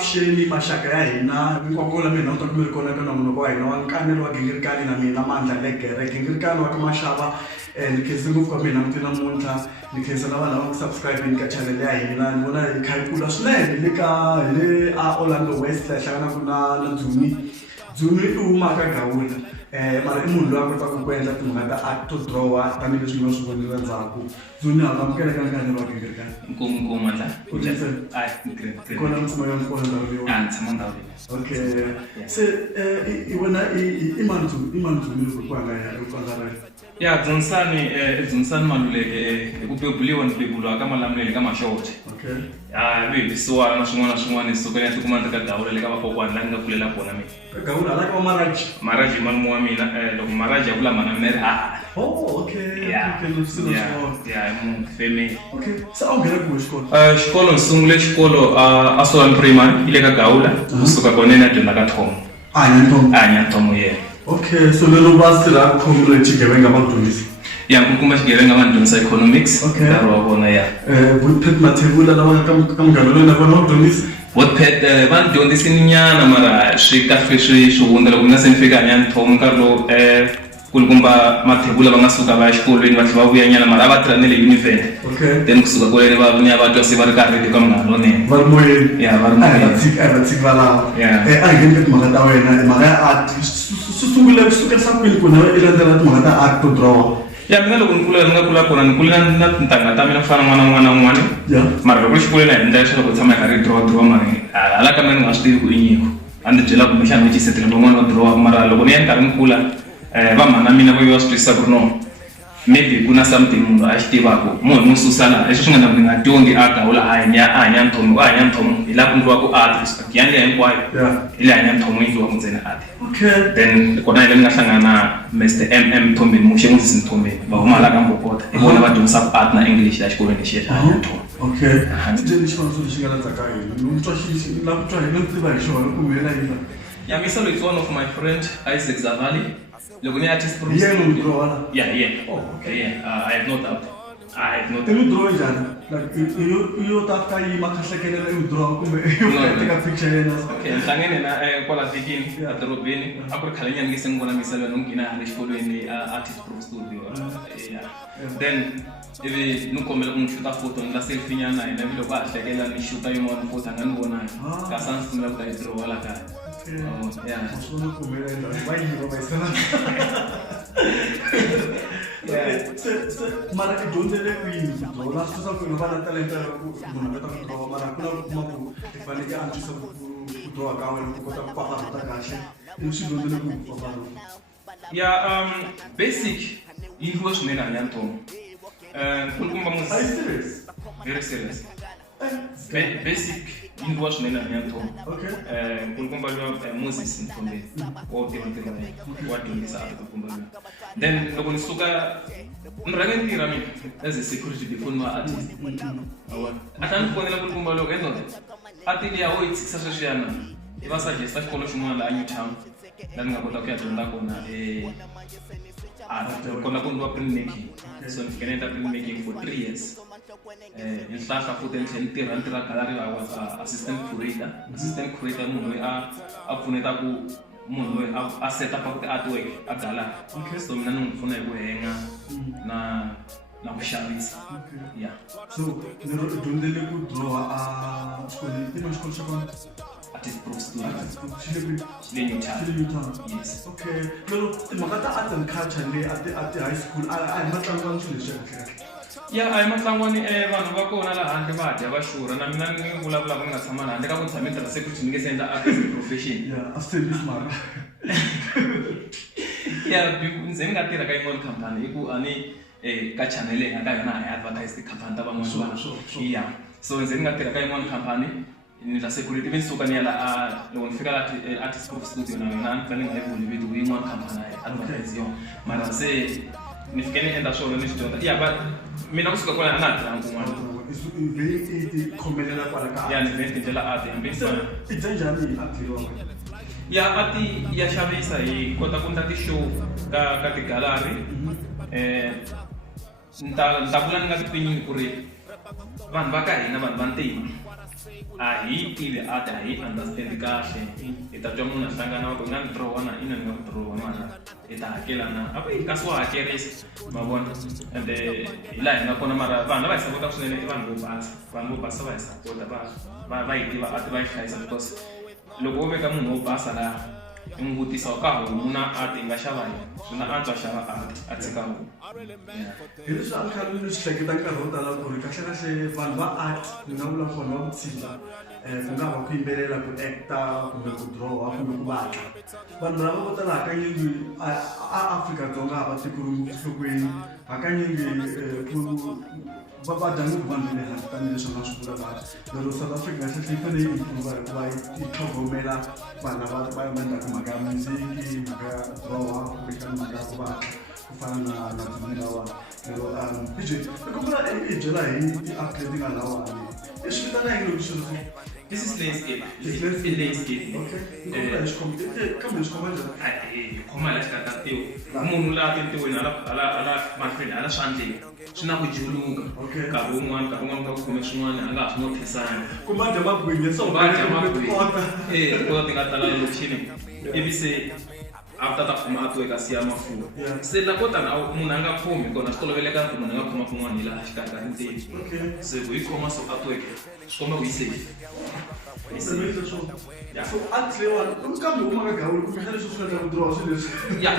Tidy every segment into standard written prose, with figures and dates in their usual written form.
avuxeni maxaka ya hina nkoka la mina u ta ku mi ri kona ka nongonoko wa hina wa nkanelo wa gingirikani na mina mandla legere gingirikani wa ka maxava ni khensa ngopfu ka mina muti namuntlha ni khensa na vanhu lava ku subscribeni ka channel ya hina ni vona hi kha hi kula swinene hi le a Orlando West la hlanganaku na Dzumi i humaka Gawula mara i munhu loyi a kotaka ku endla timhaka ta art to draw tanihileswi mi nga swi vonile ndzhaku Dzumi a amukela ka nkanelo wa gingirikani Nkomo matla. kona mfumo ya mkono ndhawu leyi Tshama ndhawu leyi. okay se i wena i mandzumi ku kwala ku kwala Ya Dzonsani Maluleke ku bebuliwa ni bebulwa ka Malamulele ka Mashote. okay Loyi bisiwa na swin'wana sukela tikumana ka Gawula le ka vakokwani la nga kulela kona mina. Gawula la ka Maraji Maraji malume wa mina loko Maraji a vula mana meri oh okay Yeah. Mu family. okay se a nghena ku xikolo Xikolo sungule xikolo a Solan Primary ile ka Gawula kusuka kona na dyondza ka Thomo. Nyantomo yeah. okay so lero va sira community xigevenga va dyondzisi Ya nkukuma xigevenga va dyondza economics. Okay. Nkarhi wa vona ya. Pet mathebula lava ka muganga loyi na vona va dyondzisi Pet va dyondzisi nyana mara swi kahle swi hundza loko ni nga se ni fika Nyantomo nkarhi lowu kulukumba mathebula va nga suka va ya xikolweni va tlhela va vuya nyana mara a va tirha ne le Univent. okay Then kusuka kwaleni va twa se va ri karhi ka munghana lonene. va ri moyeni Ya va ri moyeni. va tshiki va lawa Yeah. a hi ngheni ka timhaka ta wena mhaka ya art swi sungula kusukela kwini ku na i landzela timhaka ta art to draw Ya mina loko ni kula kona ni kule na tintangha ta mina fana n'wana na un'wana yeah mara loko xikolweni a hi ndlela leswaku tshama hi karhi draw mara hala ka mina ni nga swi tivi ku i nyiko a ni byela kumbexana mi cisetela van'wana va draw mara loko ni ya ni karhi ni kula va mhana mina va swi twisisa ku ri no maybe ku na something munhu a xi tivaka munhu n'wi susa laha leswi swi nga na ni nga tiongi a Gawula a Nyantomo hi laha ku endliwaka art yanga hinkwayo yeah hi le Nyantomo endliwaka ntsena art okay then kona ile ni nga hlangana na Mr MM Mthombeni Moshengusi Mthombeni va huma la ka Mbokota hi vona va dyondzisaka art na English la xikolweni lexi xa Nyantomo. okay ndzi xivangelo lexi nga landzaka yini ni twa xi la ku twa hi ni tiva hi xona ku humelela yini Ya Misa is one of my friend Isaac Zavali. Loko ni artist pro. yena u draw Yeah. oh okay Yeah, I have no doubt. u draw njhani like yo ta ka yi makhahlekela u draw kumbe yo teka picture yena Okay, nhlangene na kwala tikini adorobeni a ku ri khale nyani nge se ngona Misa lwana ngina hala xikolweni artist pro studio. Yeah. Then ivi ni kombela ku ni shoota photo ni la selfie nyana hina vi loko a hlekela ni shoota yin'wana photo a nga ni vona kasi a ni sungula ku ta yi draw la kaya. Yeah. swi ku humelela va yi va yisana se mara i dyondzele kwini draw na swi ku va na talenta ku munhu a ta ku draw mara ku na ku kuma ku i fanele a antswisa ku draw ka wena ku kota ku papalata kahle ni swi dyondzele ku papalata Yeah, basic info swinene a Nyantomo. Kulukumba are you serious very serious. Basic info swinene a Nyantomo. okay Kulukumba lo Moses Mthombeni wa tirha wa dyondzisa art kulukumba lo. Then loko ni suka ni rhanga ni tirha mina as a security before ni va artist. A ta ni fonela kulukumba lo endo art leyi a wo yi tshikisa sweswiyana i va suggesta xikolo xin'wana laha Newtown la ni nga kota ku ya dyondza kona art kona ku ndliwa printmaking so ni fike ni endla printmaking for 3 years hi nhlahla futhi ni tlhela ni tirha gallery I was assistant curator munhu loyi a pfuneta ku munhu loyi a set up ku artwork a gallery so mina ni n'wi pfuna hi ku henga na ku xavisa yeah so ni dyondzele ku draw xikolweni i ma xikolo xa kona artist pro studio xi le Newtown yes okay lero timhaka ta art and culture le at high school a hi matlangwani swilo leswi kahle ya a hi matlangwani vanhu va kona laha handle va dya va xurha na mina ni vulavulaka ni nga tshama na handle ka ku tshame tirha security ni nge se endla art as a profession yeah a service mara ya ndzi nga tirha ka yin'wana khampani hi ku a ni ka channel leyi nga ka yona hi advertise tikhampani ta van'wana vanhu ya so ndzi nga tirha ka yin'wana khampani ni la security ivi ni suka ni ya la loko ni fika la artist pro studio na yona ni nga yi vuli vito yin'wana khampani a advertise yona mara se ni fike ni endla swona ni swi dyondza ya mina kusuka kwala na ha tirhangi kun'wana i khomelela kwala ka ya ni vhe ni tindlela art hambi i dya njhani art leyiwani ya ati ya xavisa hi kota ku ndla ti-show ka tigalari ni ta vula ni nga ti pfinyini ku ri vanhu va ka hina vanhu va ntima a hi tivi art a hi understand kahle hi ta twa munhu a hlangana ku nga draw na ina ni nga draw mara hi ta hakelana a ku kasi wa hakerisa ma vona ende hi laha hi nga kona mara vanhu lava hi sapotaka swinene i vanhu vo basa va hi sapota va yi tiva art va yi hlayisa because loko wo veka munhu wo basa laha i n'wi vutisa ka homu na art i nga xava yini swi nga antswa xava art a tshika homu hi leswi a ni khale ni swi hleketa nkarhi wo tala ku ri kahlekahle vanhu va art ni nga vula kona va vutshila ku nga va ku yimbelela ku acta kumbe ku drawa kumbe ku vatla vanhu lava vo tala hakanyingi a Afrika-Dzonga a va tekeriwi ngopfu enhlokweni hakanyingi va dya ngopfu vanhu va le hansi tanihileswi nga swi vula vanhu lero South Africa kahlekahle yi fanele yi improva hikuva yi tlhogomela vanhu lava va endlaka mhaka ya muziki mhaka ya drawa kumbexana mhaka ya ku vatla ku fana na Dzimilawa lero PJ i kombela i byela hi ti-art leti nga lawani i swi vitana yini loko swilo this is landscape i landscape kambe swi khoma njhani khoma la xikatativa munhu la tentiweni ala mahlweni ala swandleni swi na ku juluka nkarhi wun'wana ka ku khome swin'wana a nga ha swi notisanga ku ma dya magwinya so va dya magwinya kota ti nga tala lokuxini ivi se after ta khoma a tweka siya mafurha se la kota na munhu a nga khomi kona swi toloveleka ku munhu a nga khoma kun'wana hi laha xikarhi ka tinteni se ku yi khoma so a tweke swi komba ku yi safe so art leyiwani kambe huma ka Gawula kumbexana leswi swi endla ku draw swilo leswi ya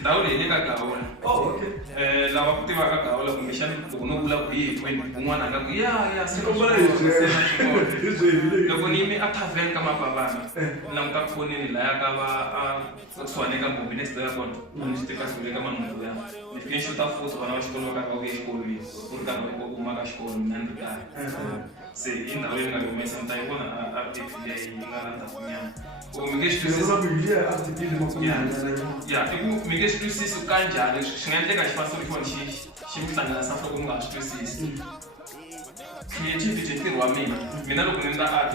ndhawu leyi le ka Gawula lava ku tivaka Gawula kumbexana loko no vula ku hi hinkwenu un'wana a nga ku ya loko ni yime a tavern ka Mapavana languta fonini laya ka va kusuhani eka bobi next ya kona ni xi teka swile ka manhungu ya ni fike ni xuta foto vana va xikolo va karhi va vuye exikolweni ku ri karhi va huma ka xikolo mina ni ri karhi se hi ndhawu leyi nga yi humesa mi ta yi vona a bibile yi nga rhandza kunyama mi nge swi twisisi i ku mi nge swi twisisi kanjhani swi nga endleka xifaniso lexi xi mi hlanganisa nhloko mi nga ha swi twisisi creativity i ntirho wa mina loko ni endla art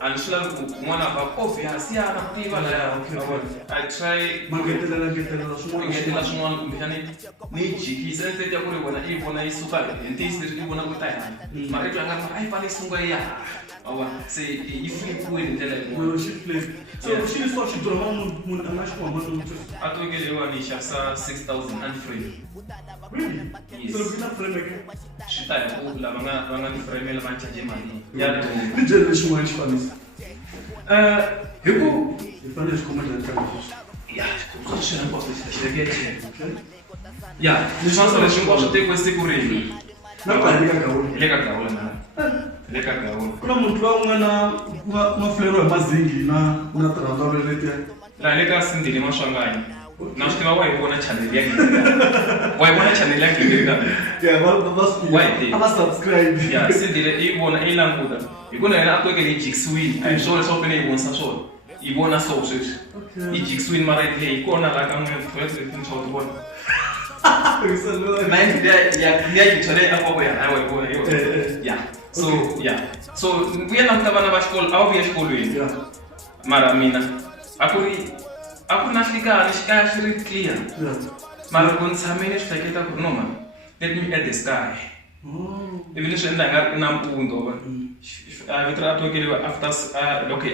a ni swi lavi ku un'wana va obvious ya na tiva laya I try mangetelela swin'wana kumbexani ni yi jikisa instead ya ku ri wena i vona yi suka hi ntiyisi leswi i vona ku ta hanya mara i twa nga ri a yi fane yi sungula ya se yi flipiwile hi ndlela yin'wana so xilo swa xi durha munhu a nga xi kuma a twekelewa ni xavisa 6,000 and free so loko na frame swi ta hi ku lava nga ni frame lava chaje mali ya ni byele lexin'wana xifaniso hi ku hi fanele xi khoma njhani kambe ya swi na nkoka xilekete ya swifaniso leswi hinkwaswo tekiwe siku rin'we na kwali ka Gawula le ka Gawula na le ka Gawula ku na munhu loyi u nga na mafulero hi mazingi na tirhandza letiya laha le ka Sindile Maswanganyi na swi tiva wa yi vona channel ya wa yi vona channel ya Gingirika va subscribe ya Sindile i vona i languta hi ku na yena a tweke ni Jigswin a hi swona leswi fanele yi vonisa swona yi vona so sweswi i Jigswin mara leyi kona la ka n'we ni swa ku vona na ya yi thole a koko ya wa yi vona ya so vuya languta vana va xikolo a va vuya exikolweni mara mina a ku na nhlekani xikaya xi ri clear mara loko ni tshamile swi hleketa ku ri no man let me at the sky ivi leswi endla nga ri na mpfundho vito ra twekeliwa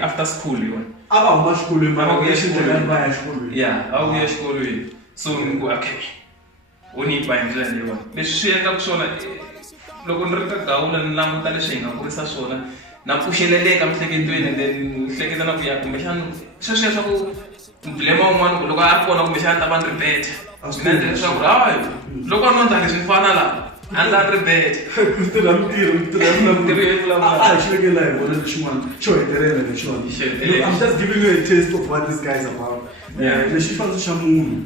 after school yona a va huma xikolweni a va vuya xikolweni a va vuya xikolweni so ni ku okay wo ni ba hi ndlela leyiwani leswi swi endlaka swona loko ni ri ka Gawula ni languta leswi hi nga kurisa swona na pfuxeleleka miehleketweni then hleketa na ku ya kumbexana sweswiya swa ku blema un'wana loko a ri kona kumbexana ta va ni ri beta mina endla leswaku hayi loko a no endla leswi ni fana laha a ni la ri beta ku tirha mintirho a hi xivekela hi vona lexin'wana xo hetelela lexiwani I'm just giving you a taste of what this guy is about lexi xifaniso xa munhu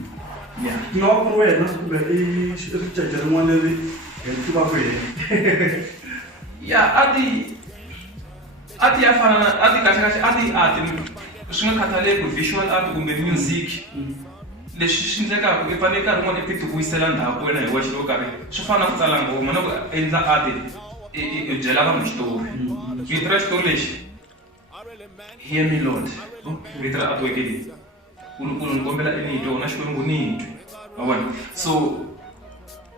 ku nga va ku ri wena kumbe i ricaca rin'wana leri hi tivaka yena ya a ti ya fana a ti kahlekahle a ti swi nga khathaleki visual art kumbe music leswi swi endlekaka i fanele nkarhi wun'wana i ti vuyisela ndhawu wena hi wexe loko karhi swi fana na ku tsala ngoma na ku endla art i byela vanhu xitori vito ra xitori lexi hear me Lord vito ra artwork leyi ni kombela i ni twa na Xikwembu ni twi ma vona so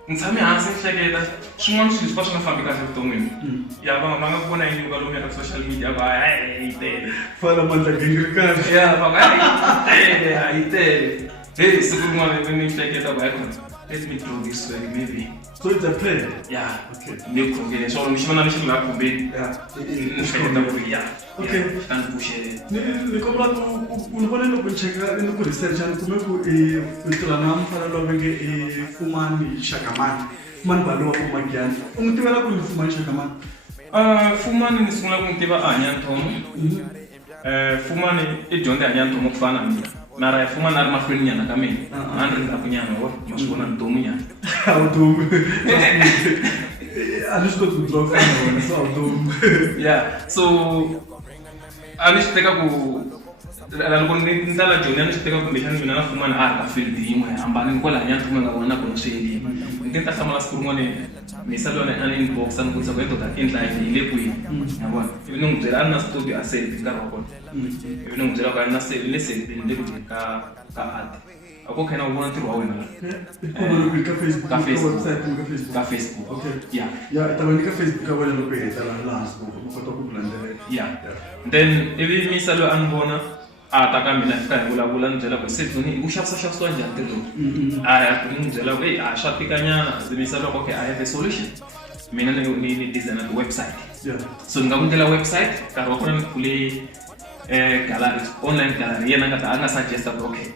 ni tshame hansi ni hleketa swin'wana swilo swi va swi nga fambi kahle vuton'wini ya va nga ku vona yi nyuka lomu ya ka social media va yi tele fana mandla gingirikana ya va nga yi tele hey siku rin'wana ni hleketa va let me draw this way maybe so it's a play yeah okay ni khongele so ni xivona ni xi nga khumbeni yeah ni hleketa ku ya okay tan pushele ni kombela ku ni vona loko ni cheka ni ku researcha ni kume ku i tirha na mfana lowu venge i Fumani Shakamani Fumani Balowa Magiyani u n'wi tivela ku ni Fumani Shakamani Fumani ni sungula ku n'wi tiva a hanya Ntomo Fumani i dyondza hanya Ntomo ku fana na mina mara Fumani a ri mahlweni nyana ka mina a ni ri ndzhaku nyana wa ma swi vona Ntomo nyana awutomi a ni swi koti ku draw fana na wena so awutomi yeah so a ni swi teka ku loko ni ta la dyondza ni swi teka ku lexani mina na Fumani a ri ka field yin'we hi hambanini kwala hanya Ntomo nga vona kona swi helini ni ta hlamala siku rin'wana misalo a ni inbox a ni vutisa ku endota endla yi le kwihi ya vona ivi ni n'wi byela a ri na studio a selbi nkarhi wa kona ivi ni n'wi byela ku a ri na le selbi ni le ku ka art ako khena u vona ntirho wa wena ka Facebook ka Facebook okay yeah ya ta vani ka Facebook ka wena loko heta laha u kota ku landzelela yeah then ivi misalo a ni vona a ta ka mina fika hi vulavula ni byela ku se Dzoni u xavisa njhani ntirho a ni byela ku a swa tikanyana ndzi misa loko okay I have a solution mina ni design a website yeah so ni nga ku ndlela website nkarhi wa kona ni pfule gallery online gallery yena nga ta a nga suggest ku okay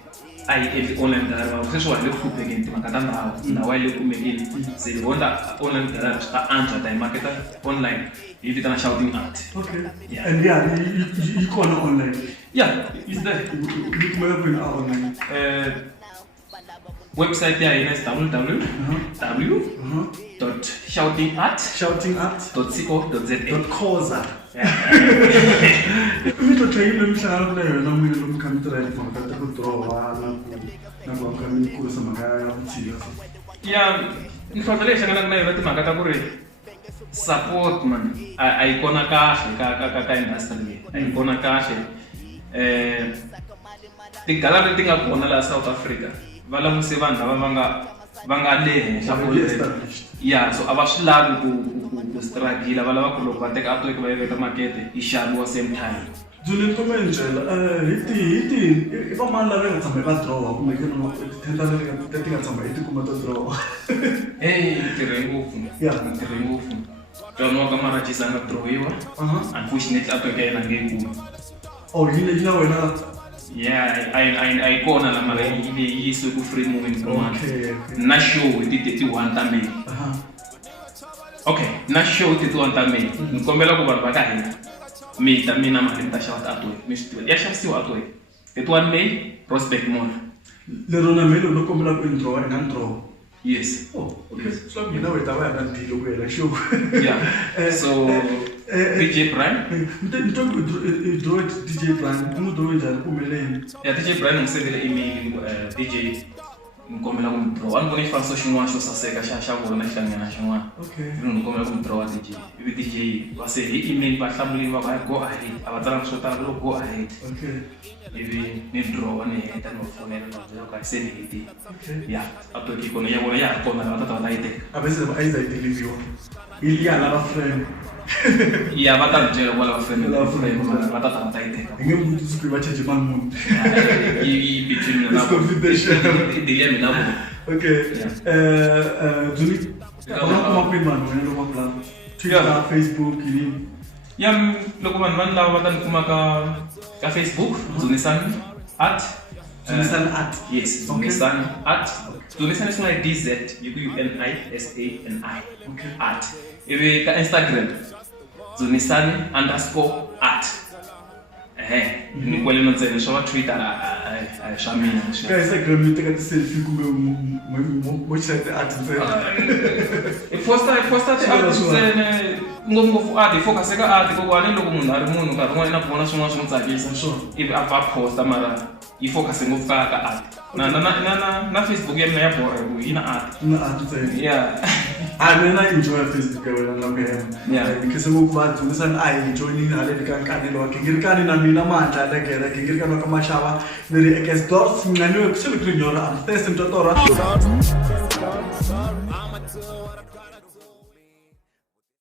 a yi endli online gallery va sweswi wa le ku hluphekeni timhaka ta ndhawu yi le kumekini se ni vona online gallery swi ta antswa ta yi maketa online yi vitana Shouting Art okay yeah and yeah yi kona online yeah is there you kumela kwini online website ya hina is www.shoutingart.co.za Mito tayile mhlanga kule yona mina lo mkhamitira ile maka ta ku draw na ku kami ku sa maka ya butshila ya nhloko leyi hlangana na yona timhaka ta ku ri support man a yi kona kahle ka industry a yi kona kahle tigallery ti nga kona la South Africa va lavuse vanhu lava va nga le henhla yeah so ava swi lavi ku struggle va lava ku loko va teka ato va yi veka makete yi xaviwa same time Dzoni komenjela hiti va mani lava nga tshama ka draw kumbe ke no tenda le ka ti nga tshama hiti kuma to draw tirhe ngopfu twanwa ka mara chisa nga drawiwa unfortunately ato ka yena nge ku oh yina wena yeah I kona la mara yi so ku free moving okay na show ti 31 ta May okay na show ti 31 ta May nkombela ku vanhu va ka hina mina mali ta xava atwe mi swi tiva ya xavisiwa atwe 31 May Prospect Mall lero na melo no kombela ku draw na draw yes oh okay so mina we ta va na deal ku ela show yeah so DJ Brian nto draw DJ Brian mu draw njani kumeleni ya DJ Brian ngisendele email DJ nkombela ku draw ani vona xifaniso xin'wana xo saseka xa vona hlangana xin'wana okay nkombela ku draw DJ ivi DJ va se hi email va hlamuleni va go ahead a va tsala swo tala lo go ahead okay ivi ni draw ni heta no fonela no byela ku se ni hiti okay ya ato ki kona ya vona ya kona va ta va yiteka abese ba aiza delivery ili ya la friend ya va ta byela wala va friend va ta yiteka nge mutisi ku va charge man mun i between na confidential idea mina bo okay Dzoni kuma kwini vanhu wena loko va plan Twitter Facebook yini ya loko vanhu lava va ta ni kuma ka Facebook Dzonisan Art Dzonisan Art yes Dzonisan Art Dzonisan is like DZUNISANI okay art ivi ka Instagram Dzonisan_art ni kwale no ntsena swa Twitter swa mina ka Instagram ni teka ti selfie kumbe mo chat art ntsena posta ti art ntsena ngopfu art focus eka art ko wani loko munhu a ri munhu nkarhi wun'wana na vona swin'wana swi n'wi tsakisa ivi a va posta mara yi focus ngopfu ka art na Facebook ya mina ya bora yi na art ntsena yeah mina enjoy Facebook ya wena loko yeah because ngoku va Dzonisan I enjoy ni hale ka nkanelo wa gingirikani na mina mandla le gere gingirikani ka mashava ni ri eke stores ngani we ku sele ku nyora am test ntotora to, what a product to.